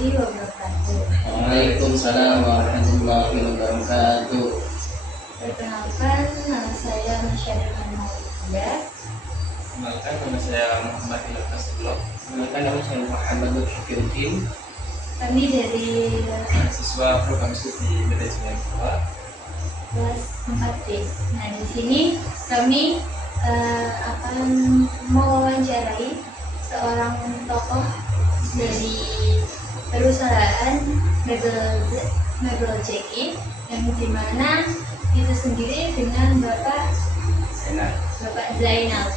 warahmatullahi wabarakatuh. Waalaikumsalam warahmatullahi wabarakatuh. Perkenalkan, nama saya Masyarakat Maulida. Kenalkan, nama saya Muhammad Ilham Nasrullah. Kenalkan, nama saya Muhammad Syafiuddin. Kami dari Mahasiswa program studi manajemen kedua kelas 4B. Nah, di sini kami akan mewawancarai seorang tokoh dari perusahaan mebel JI yang dimana itu sendiri dengan Bapak Zainal.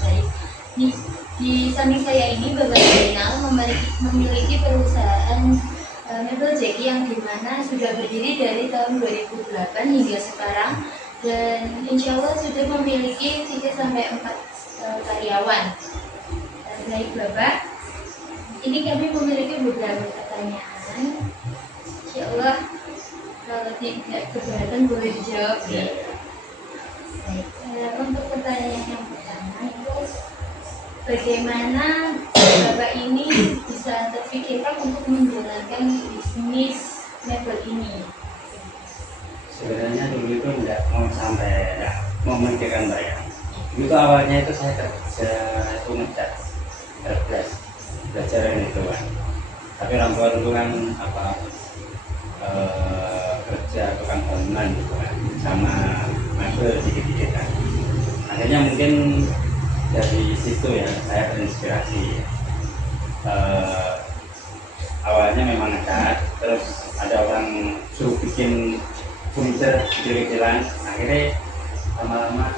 Di samping saya ini Bapak Zainal memiliki perusahaan mebel JI yang dimana sudah berdiri dari tahun 2008 hingga sekarang, dan insya Allah sudah memiliki 3-4 karyawan. Baik Bapak, ini kami memiliki beberapa pertanyaan. Insya Allah kalau tidak keberatan boleh dijawab ya. Baik, untuk pertanyaan yang pertama itu, bagaimana Bapak ini bisa terpikirkan untuk menjalankan bisnis mebel ini? Sebenarnya dulu itu tidak mau memikirkan bayar. Itu awalnya itu saya kerja itu ngecat belajar itu kan. Tapi orang tua dulu kan kerja tukang bangunan gitu kan, sama mebel dikit-dikit kan. Akhirnya mungkin dari situ ya saya terinspirasi. Awalnya memang ngecat, terus ada orang suruh bikin furniture kecil-kecilan, akhirnya lama-lama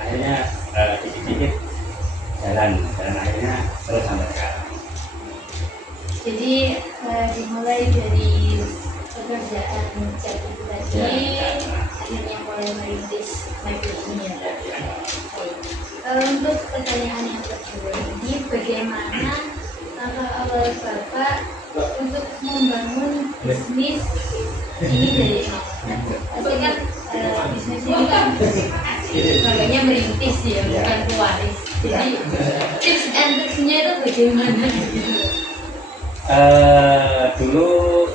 akhirnya dikit-dikit jalan akhirnya terus sampai sekarang. Jadi dimulai dari pekerjaan cat itu tadi, akhirnya mulai merintis mebel ini ya. Untuk pertanyaan yang kedua ini, bagaimana awal Bapak untuk membangun bisnis ini dari nol? Pasti kan bisnis ini kan makanya merintis ya, bukan pewaris. Jadi tips and tricksnya itu bagaimana? Dulu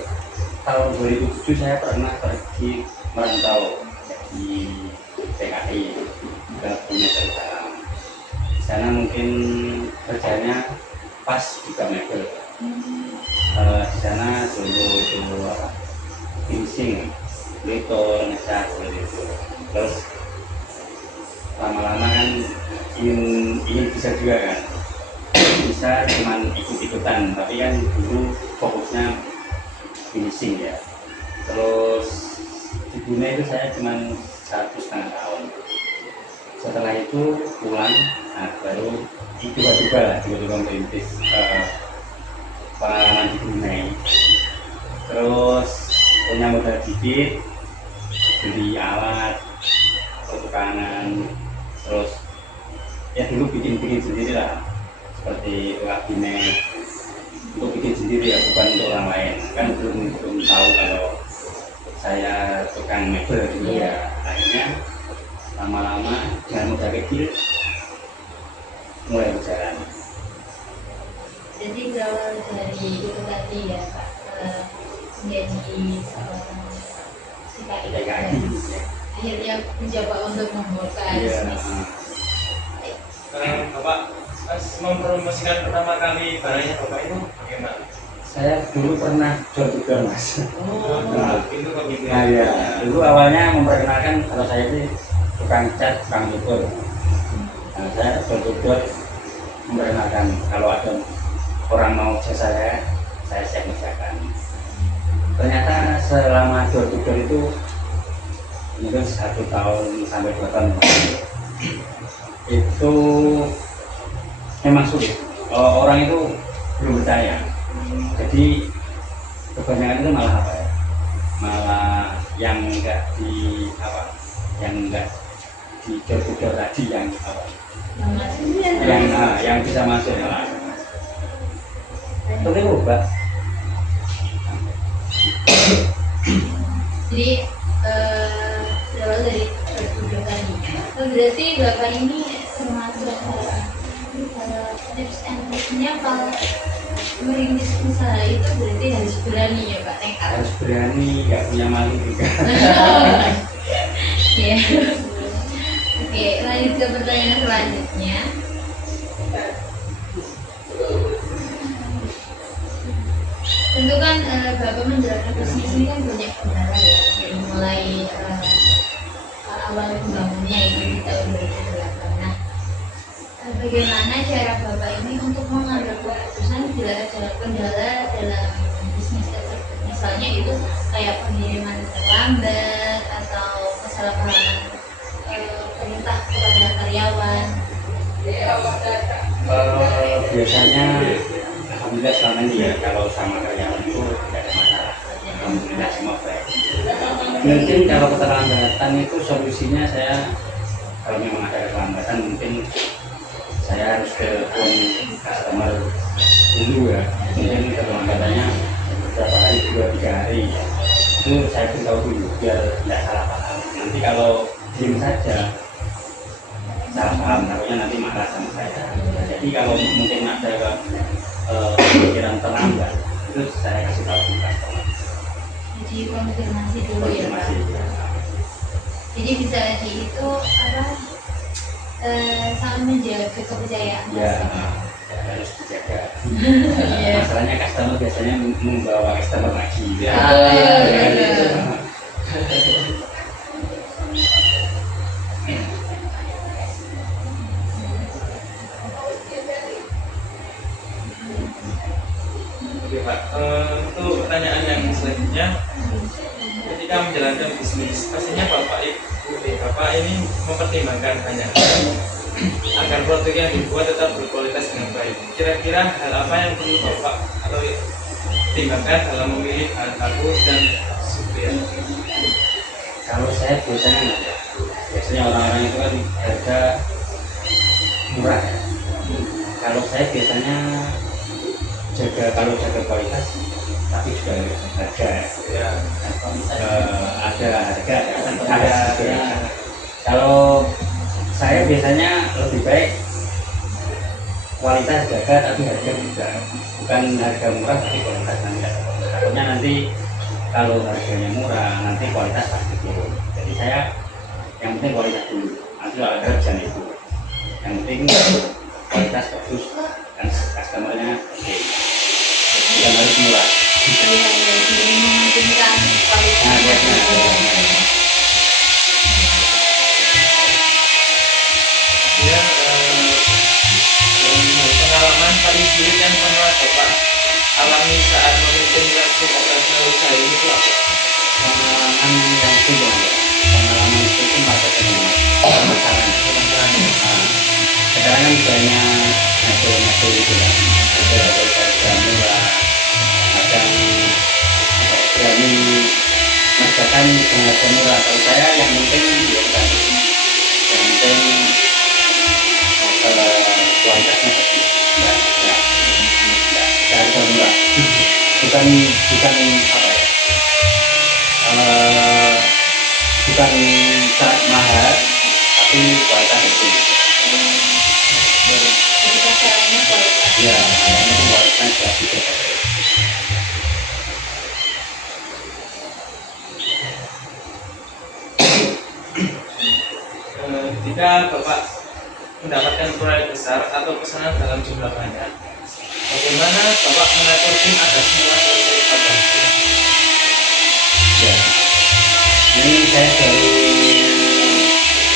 tahun 2007 saya pernah pergi merantau di PKI ke Punya Darussalam. Di sana mungkin kerjanya pas juga mebel. Di sana dulu finishing, glitter, ngecat seperti itu. Terus lama-lama kan ingin bisa juga kan, bisa cuman ikut-ikutan, tapi kan dulu fokusnya finishing ya. Terus di dunia itu saya cuman 1,5 tahun. Setelah itu pulang, baru tiba-tiba merintis pengalaman di Brunei. Terus punya modal dikit, beli alat pertukangan, terus ya dulu bikin sendiri lah, seperti kabinet untuk bikin sendiri ya, bukan untuk orang lain. Kan belum tahu kalau saya tukang mebel dulu ya. Akhirnya lama-lama dengan modal kecil mulai berjalan. Jadi berawal dari itu tadi ya Pak, menjadi seorang TKI, akhirnya mencoba untuk membuka bisnis. Bapak mempromosikan pertama kali barangnya Bapak itu bagaimana? Saya dulu pernah door to door Mas. Itu kok gitu Nah ya, dulu awalnya memperkenalkan kalau saya ini tukang cat, tukang cukur. Nah, saya door to door memperkenalkan kalau ada orang mau jasa saya siap mengerjakan. Ternyata selama door to door itu mungkin 1 tahun sampai 2 tahun itu memang sulit. Orang itu belum percaya. Jadi kebanyakan itu malah malah yang enggak di door to door tadi yang bisa masuk malah. Itu berubah. Jadi berawal dari tertuduh tadi. Berarti Bapak ini termasuk tips and tricksnya kalau merintis usaha itu berarti harus berani ya Pak, nekat. Harus berani, nggak punya maling juga. Ya. Oke, lanjut ke pertanyaan selanjutnya. Tentu kan Bapak menjalankan bisnis ini kan banyak kendala ya, dari mulai awal membangunnya itu di tahun 2008. Nah, bagaimana cara Bapak ini untuk mengambil keputusan bila ada kendala dalam bisnis tersebut? Misalnya itu kayak pengiriman terlambat atau kesalahpahaman perintah kepada karyawan. Biasanya alhamdulillah selama ini ya kalau sama karyawan itu tidak ada masalah. Alhamdulillah semua baik. Mungkin kalau keterlambatan itu solusinya saya kalau memang ada keterlambatan mungkin saya harus telepon customer dulu ya. Mungkin keterlambatannya beberapa hari, 2-3 hari. Itu saya beritahu dulu biar tidak salah paham. Nanti kalau diem saja salah paham, takutnya nanti marah sama saya. Jadi kalau mungkin ada pikiran terlambat itu saya kasih tahu ke customer. Jadi konfirmasi dulu ya Pak. Jadi bisa di itu apa sangat menjaga kepercayaan Ya, customer. harus dijaga. Iya. Masalahnya customer biasanya membawa customer lagi. Ya, Betul, kan betul. gitu. Oke Pak, untuk pertanyaan yang selanjutnya, ketika menjalankan bisnis, pastinya Bapak ini mempertimbangkan banyak hal agar produk yang dibuat tetap berkualitas dengan baik. Kira-kira hal apa yang perlu Bapak atau pertimbangkan dalam memilih bahan baku dan supplier? Kalau saya biasanya orang-orang itu kan harga murah ya. Kalau saya biasanya jaga kualitas tapi juga harga Ya, ada harga ya. Kalau saya biasanya lebih baik kualitas jaga tapi harga juga, bukan harga murah tapi kualitas nanti takutnya nanti kalau harganya murah nanti kualitas pasti turun. Jadi saya yang penting kualitas dulu, nanti kalau ada jangan itu, yang penting kualitas bagus dan customernya oke, bukan harus murah. Jadi mementingkan kualitas. ya pengalaman paling sulit yang pernah Bapak alami saat memimpin langsung operasional usaha ini itu apa? Pengalaman yang sudah ya, pengalaman itu pada pemasaran. Sekarang kan banyak hasil itu ya, ada harga murah, ada berani mengerjakan dengan harga murah. Kalau saya yang penting ya kan, yang penting kualitasnya bagus, enggak harga murah, bukan apa ya, bukan sangat mahal tapi kualitas itu Jadi pasarannya kualitas. ya itu kualitas bagus ya. Ketika Bapak mendapatkan proyek besar atau pesanan dalam jumlah banyak, bagaimana Bapak mengatur tim agar semua selesai pada waktu? Ya, ini saya baru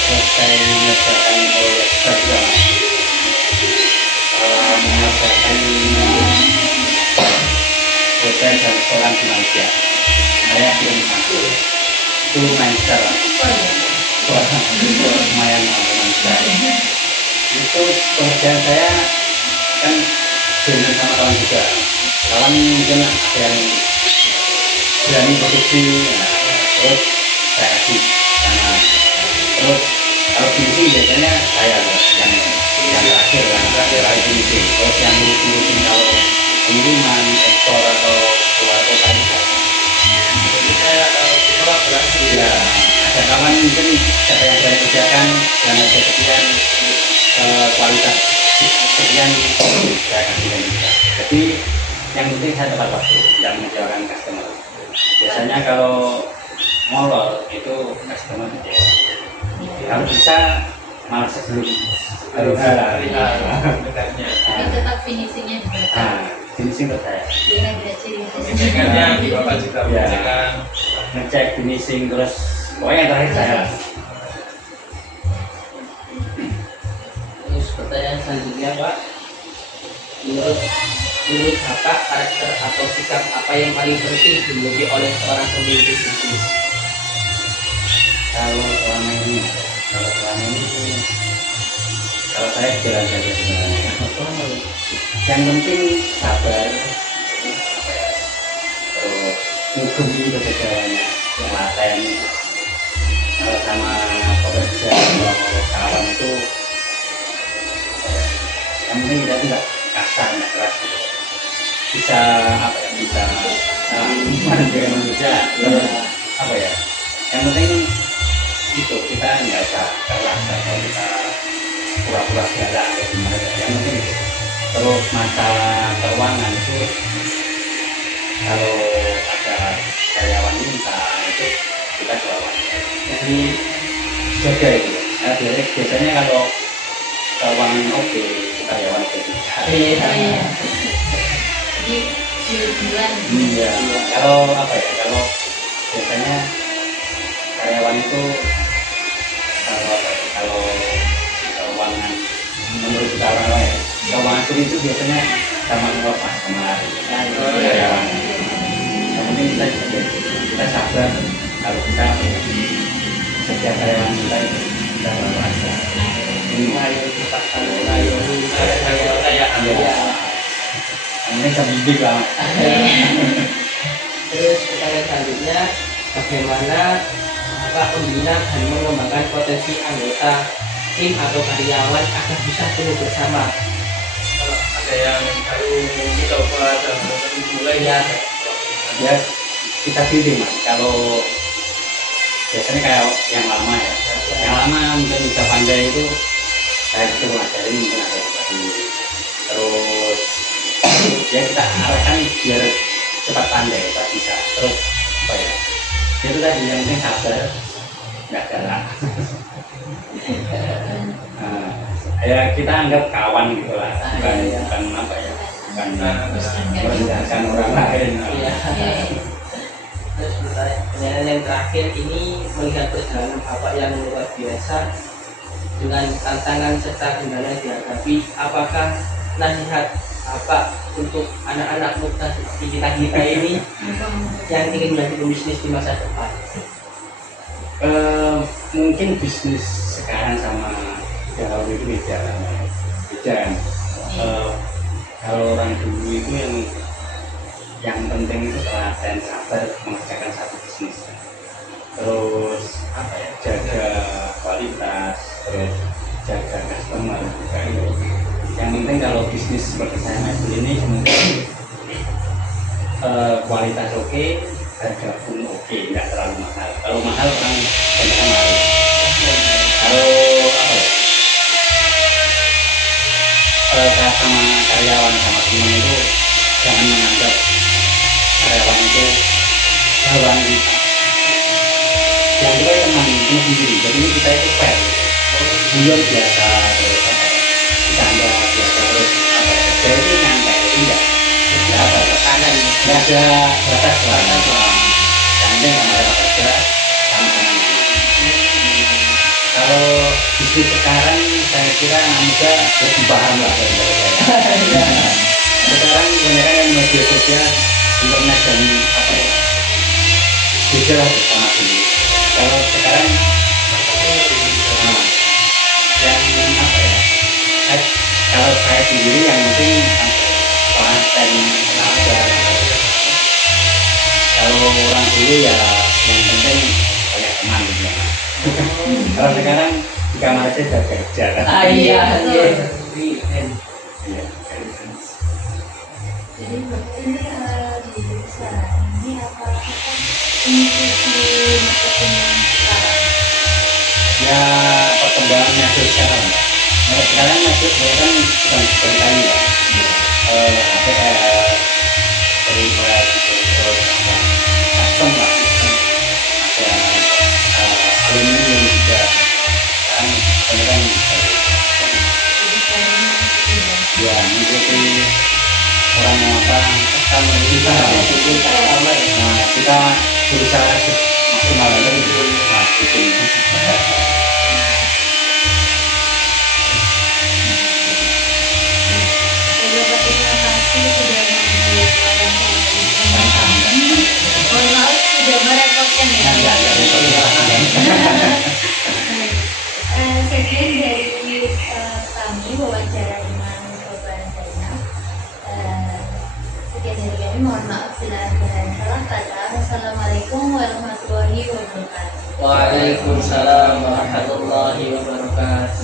selesai mengerjakan proyek besar juga mengerjakan hotel dan restoran di Malaysia. Saya belum masuk, itu Manchester, lumayan Manchester. Itu pekerjaan saya kan dengan sama kawan juga. Kawan mungkin ada yang berani produksi, terus saya kasih sama. Terus kalau finishing biasanya saya yang terakhir kali finishing. Terus yang ngurusin kalau pengiriman, ekspor atau keluar kota juga. Jadi saya kolaborasi Ya, ada kawan mungkin siapa yang berani kerjakan dan harga sekian, kualitas sekian saya kasih juga. Jadi yang penting saya tepat waktu, yang mengecewakan customer. Biasanya kalau molor itu customer kecewa. Kalau bisa malah sebelum hari dekatnya. Tapi tetap finishingnya dijaga. nah, finishing terkait. Dia ada ciri khas. Pengecekannya di bapak juga Ya. pengecekan. Ngecek finishing terus pokoknya yang terakhir saya lah. Terus pertanyaan selanjutnya Pak, menurut Bapak karakter atau sikap apa yang paling penting dimiliki oleh seorang pemimpin bisnis? Kalau selama ini kalau saya jalan saja sebenarnya. Yang penting sabar, apa ya, terus ngugemi kebejalannya, telaten. Kalau sama pekerja atau kawan itu, yang penting kita itu nggak kasar, nggak keras gitu. Bisa apa ya, bisa menghargai manusia. Terus apa ya, yang penting itu kita nggak usah keras atau kita pura-pura galak atau gimana ya. Yang penting itu. Terus masalah keuangan itu kalau ada karyawan minta itu kita jawab. Jadi jaga itu. Nah, biasanya kalau keuangan oke, karyawan oke juga. Iya. Jadi bulan. Iya. Kalau apa ya? Kalau biasanya karyawan itu kalau apa ya, kalau keuangan menurut kita orang ya, keuangan itu biasanya sama ngelepas sama karyawan. Yang penting kita sabar kalau kita setiap karyawan kita itu kita selalu ada. Ayo cepat kalau ayo Kepercayaan. Iya. Yang penting bisa bidik lah. Terus pertanyaan selanjutnya, bagaimana Bapak membina dan mengembangkan potensi anggota tim atau karyawan agar bisa tumbuh bersama? Kalau ada yang baru mencoba dan baru mulai Ya, Ya kita pilih mas. Kalau biasanya kayak yang lama ya, yang lama mungkin udah pandai itu saya itu ngajarin mungkin ada yang baru. Terus ya kita arahkan biar cepat pandai, cepat bisa. Terus apa ya? Itu tadi yang penting sabar, nggak galak. Nah, ya kita anggap kawan gitu lah, bukan apa ya, bukan merendahkan orang lain. iya. Terus pertanyaan yang terakhir ini, melihat perjalanan Bapak yang luar biasa dengan tantangan serta kendala yang dihadapi, apakah nasihat Bapak untuk anak-anak muda seperti kita ini yang ingin menjadi pebisnis di masa depan? Mungkin bisnis sekarang sama dahulu itu beda kan. Kalau orang dulu itu yang penting itu telaten, sabar mengerjakan satu bisnis. Terus apa ya, jaga kualitas, terus jaga customer juga itu. Yang penting kalau bisnis seperti saya mebel ini mungkin kualitas oke, harga pun oke, nggak terlalu mahal. Kalau mahal orang kebanyakan malu. Kalau apa ya, sama karyawan sama teman itu jangan menganggap karyawan itu lawan kita. Yang kita teman itu sendiri, jadi kita itu fair. Belum biasa terus apa ya, kita anggap biasa terus apa ya, kerja itu nyantai, tidak apa tekanan, nggak ada batas lah. Yang penting sama kerja sama-sama. Kalau bisnis sekarang saya kira anak muda lebih paham lah daripada saya. Sekarang kebanyakan yang media sosial, internet dan apa ya, beda lah sama dulu. Kalau sekarang yang apa ya, kalau saya sendiri yang penting paten ada. Kalau orang dulu ya yang penting banyak teman gitu. Kalau sekarang di kamar aja udah kerja kan. Iya. Iya. Jadi ini di perusahaan ini apakah mengikuti marketing sekarang? Ya perkembangan medsos sekarang. Sekarang medsos kan bukan seperti tadi ya. HPR, kita berusaha maksimal aja gitu. Nah, gitu. Beberapa terima kasih sudah membuat wawancara kami. Mohon maaf sudah merepotkan ya. Nah, Sekian dari kami wawancara dengan Bapak Zainab. Sekian dari kami, mohon maaf bila ada salah kata. Wassalamualaikum warahmatullahi wabarakatuh. Waalaikumsalam warahmatullahi wabarakatuh.